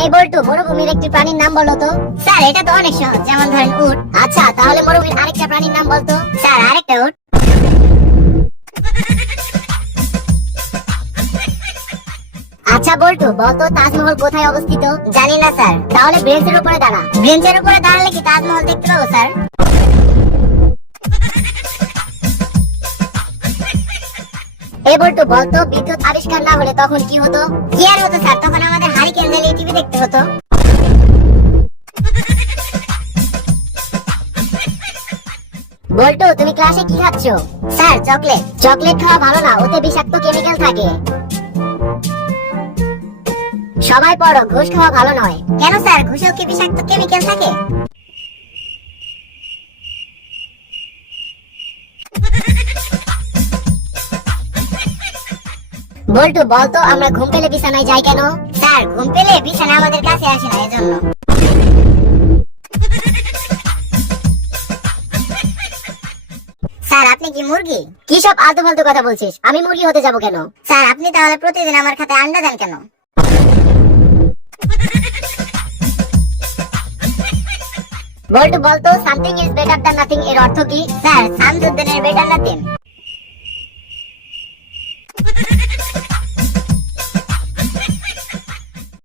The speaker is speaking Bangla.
এই বল্টু, মরুভূমির একটি প্রাণীর নাম বলো তো। স্যার এটা তো অনেক সহজ, যেমন ধরেন উট। আচ্ছা, তাহলে মরুভূমির আরেকটা প্রাণীর নাম বলতো। স্যার আরেকটা উট। আচ্ছা বল্টু, বলতো তাজমহল কোথায় অবস্থিত? জানি না স্যার। তাহলে ব্রেঞ্চের উপরে দাঁড়া। ব্রেঞ্চের উপরে দাঁড়ালে কি তাজমহল দেখতে পাবো স্যার? এই বল্টু, বলতো বিদ্যুৎ আবিষ্কার না হলে তখন কি হতো? কি আর হতো স্যার, তখন আমাদের হারিকেন জ্বালিয়ে টিভি দেখতে হতো। বল্টু, তুমি ক্লাসে কি খাচ্ছ? Sir chocolate. চকলেট খাওয়া ভালো না, ওতে বিষাক্ত কেমিক্যাল থাকে। সবাই পড়ো, ঘুষ খাওয়া ভালো নয়। কেন স্যার, ঘুষেও কি বিষাক্ত কেমিক্যাল থাকে? বল্টু, বলতো আমরা ঘুম পেলে বিছানায় যাই কেন? স্যার ঘুম পেলে বিছানা আমাদের কাছে আসে না, এজন্য। স্যার আপনি কি মুরগি? কি সব আলতু ফালতু কথা বলছিস? আমি মুরগি হতে যাব কেন? স্যার আপনি তাহলে প্রতিদিন আমার খাতে আন্ডা দেন কেন? বল্টু, বলতো something is better than nothing এর অর্থ কি? স্যার শামসুদ্দিনের বেটার নাতিন।